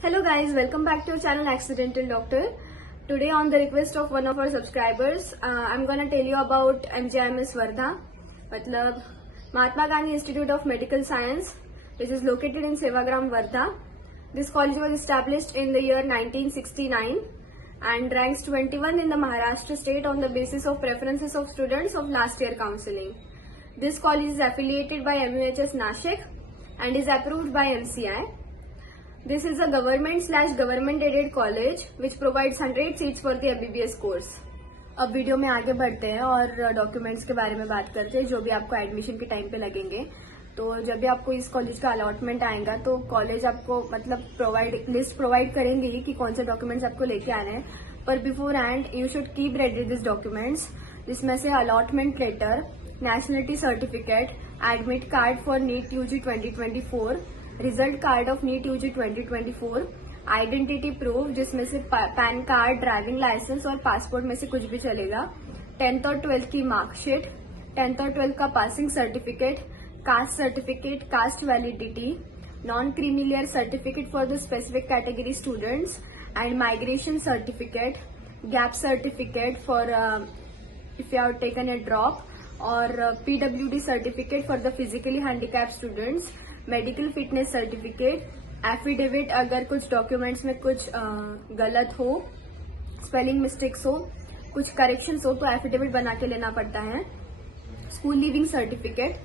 Hello guys, welcome back to our channel Accidental Doctor. Today on the request of one of our subscribers, I'm gonna tell you about MJIMS Wardha, मतलब Mahatma Gandhi Institute of Medical Science, which is located in Sevagram, Wardha. This college was established in the year 1969 and ranks 21 in the Maharashtra state on the basis of preferences of students of last year counseling. This college is affiliated by MUHS Nashik and is approved by MCI. This is a government/government aided college which provides 100 seats for the MBBS course. अब video में आगे बढ़ते हैं और documents के बारे में बात करते हैं जो भी आपको एडमिशन के टाइम पे लगेंगे। तो जब भी आपको इस कॉलेज का अलॉटमेंट आएगा तो कॉलेज आपको मतलब लिस्ट प्रोवाइड करेंगे कि कौन से डॉक्यूमेंट्स आपको लेके आने हैं, पर beforehand you should keep ready this documents, जिसमें से allotment letter, nationality certificate, admit card for NEET UG 2024, result card of NEET UG 2024, identity proof जिसमें से पैन कार्ड, ड्राइविंग लाइसेंस और पासपोर्ट में से कुछ भी चलेगा, 10th और 12th की मार्कशीट, 10th और 12th का passing certificate, certificate, cast validity, non creamy layer certificate for the specific category students and migration certificate, gap certificate for if you have taken a drop, और PWD certificate for the physically handicap students, medical fitness certificate, affidavit अगर कुछ documents में कुछ गलत हो, spelling mistakes हो, कुछ corrections हो तो एफिडेविट बना के लेना पड़ता है, स्कूल लीविंग सर्टिफिकेट।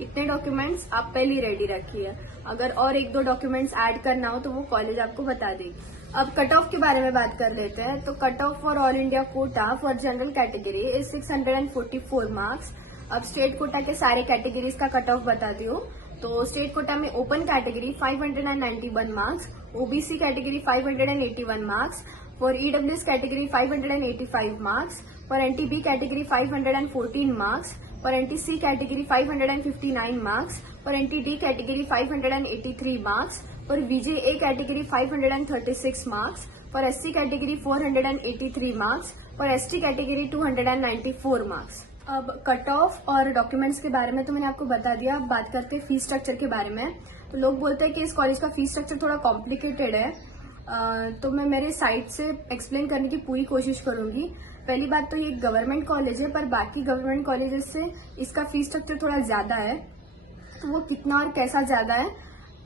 इतने डॉक्यूमेंट्स आप पहले ही रेडी रखिए। अगर और एक दो डॉक्यूमेंट्स ऐड करना हो तो वो कॉलेज आपको बता देगी। अब कट ऑफ के बारे में बात कर लेते हैं। तो cut off for all India quota for general category is 644 marks. अब स्टेट कोटा के सारे कैटेगरीज का कट ऑफ बताती हूँ। तो स्टेट कोटा में open category 591 marks, OBC category 581 marks, for EWS category 585 marks, for NTB category 514 marks, for NTC category 559 marks, for NTD category 583 marks, for VJA category 536 marks, for SC category 483 marks, for ST category 294 marks. अब cut off और documents के बारे में तो मैंने आपको बता दिया। अब बात करते हैं फीस स्ट्रक्चर के बारे में। तो लोग बोलते हैं कि इस कॉलेज का फीस स्ट्रक्चर थोड़ा कॉम्प्लिकेटेड है, तो मैं मेरे साइड से एक्सप्लेन करने की पूरी कोशिश करूंगी। पहली बात तो ये गवर्नमेंट कॉलेज है, पर बाकी गवर्नमेंट कॉलेजेस से इसका फीस स्ट्रक्चर थोड़ा ज्यादा है। तो वो कितना और कैसा ज्यादा है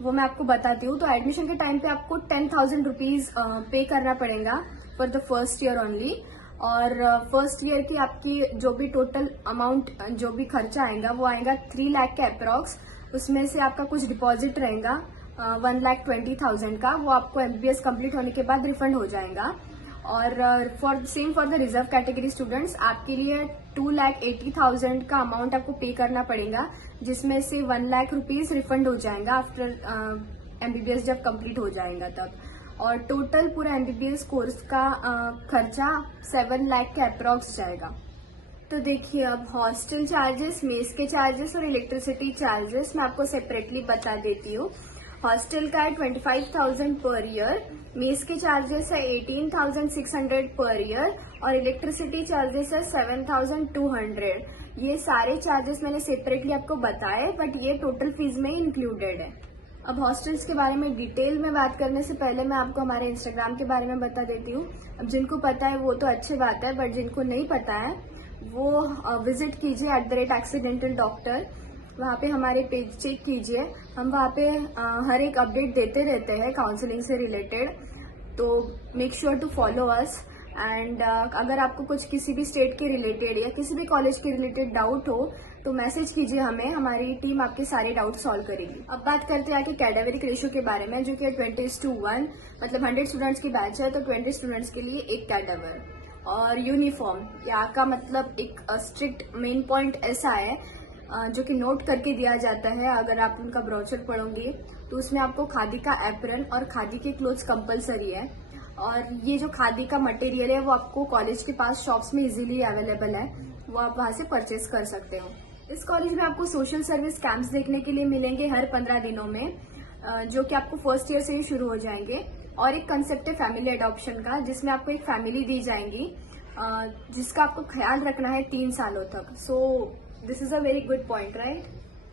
वो मैं आपको बताती हूँ। तो एडमिशन के टाइम पे आपको 10,000 रुपीज पे करना पड़ेगा for the first year only. और फर्स्ट ईयर की आपकी जो भी टोटल अमाउंट जो भी खर्चा आएगा वो आएगा 3 लाख के अप्रॉक्स। उसमें से आपका कुछ डिपॉजिट रहेगा 1,20,000 का, वो आपको MBBS कंप्लीट होने के बाद रिफंड हो जाएगा। और for the reserve category students आपके लिए 2,80,000 का अमाउंट आपको पे करना पड़ेगा, जिसमें से 1 लाख रुपीज रिफंड हो जाएगा आफ्टर MBBS जब कंप्लीट हो जाएगा तब। और टोटल पूरा MBBS कोर्स का खर्चा 7 लाख के अप्रॉक्स जाएगा। तो देखिए, अब हॉस्टल चार्जेस, मेस के चार्जेस और इलेक्ट्रिसिटी चार्जेस मैं आपको सेपरेटली बता देती हूँ। हॉस्टल का है 25,000 पर ईयर, मेस के चार्जेस है 18,600 पर ईयर और इलेक्ट्रिसिटी चार्जेस है 7,200। ये सारे चार्जेस मैंने सेपरेटली आपको बताए, बट ये टोटल फीस में इंक्लूडेड है। अब हॉस्टल्स के बारे में डिटेल में बात करने से पहले मैं आपको हमारे इंस्टाग्राम के बारे में बता देती हूँ। अब जिनको पता है वो तो अच्छी बात है, बट जिनको नहीं पता है वो विजिट कीजिए @accidental doctor। वहाँ पे हमारे पेज चेक कीजिए। हम वहाँ पे हर एक अपडेट देते रहते हैं काउंसलिंग से रिलेटेड, तो make sure to follow us. And अगर आपको कुछ किसी भी स्टेट के रिलेटेड या किसी भी कॉलेज के रिलेटेड डाउट हो तो मैसेज कीजिए हमें, हमारी टीम आपके सारे डाउट सॉल्व करेगी। अब बात करते हैं आगे कैडेवरिक रेशियो के बारे में, जो कि 20:1, मतलब 100 स्टूडेंट्स की बैच है तो 20 स्टूडेंट्स के लिए एक कैडेवर। और यूनिफॉर्म, यहाँ का मतलब एक स्ट्रिक्ट मेन पॉइंट ऐसा है जो कि नोट करके दिया जाता है। अगर आप उनका ब्रोचर पढ़ोगे तो उसमें आपको खादी का एप्रन और खादी के क्लोथ्स कंपलसरी है। और ये जो खादी का मटेरियल है वो आपको कॉलेज के पास शॉप्स में इजीली अवेलेबल है, वो आप वहां से परचेज कर सकते हो। इस कॉलेज में आपको सोशल सर्विस कैंप्स देखने के लिए मिलेंगे हर 15 दिनों में, जो कि आपको फर्स्ट ईयर से ही शुरू हो जाएंगे। और एक कंसेप्ट है फैमिली अडॉप्शन का, जिसमें आपको एक फैमिली दी जाएंगी जिसका आपको ख्याल रखना है 3 सालों तक। So this is a very good point, right.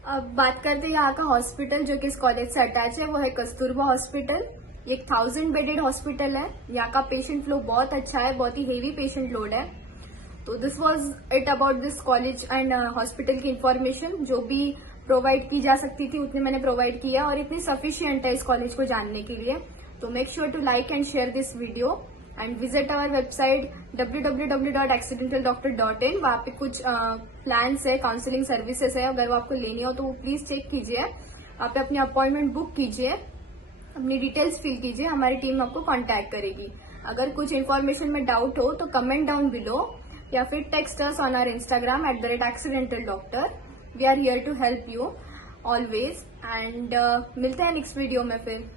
अब बात करते हैं यहाँ का हॉस्पिटल जो कि इस कॉलेज से अटैच है, वो है कस्तूरबा हॉस्पिटल। ये एक 1000 बेडेड हॉस्पिटल है। यहाँ का पेशेंट फ्लो बहुत अच्छा है, बहुत ही हेवी पेशेंट लोड है। तो this was it about this college and hospital की इंफॉर्मेशन। जो भी प्रोवाइड की जा सकती थी उतनी मैंने प्रोवाइड किया और इतनी सफिशियंट है इस कॉलेज को जानने के लिए। तो make sure to like and share this video and visit our website www.accidentaldoctor.in। वहाँ पे कुछ प्लान्स है, काउंसलिंग सर्विसेज है, अगर वो आपको लेनी हो तो प्लीज चेक कीजिए। वहाँ पे अपनी अपॉइंटमेंट बुक कीजिए, अपनी डिटेल्स फिल कीजिए, हमारी टीम आपको कांटेक्ट करेगी। अगर कुछ इन्फॉर्मेशन में डाउट हो तो कमेंट डाउन बिलो या फिर text us on our Instagram @accidentaldoctor। We are here to help you always. And मिलते हैं नेक्स्ट वीडियो में फिर।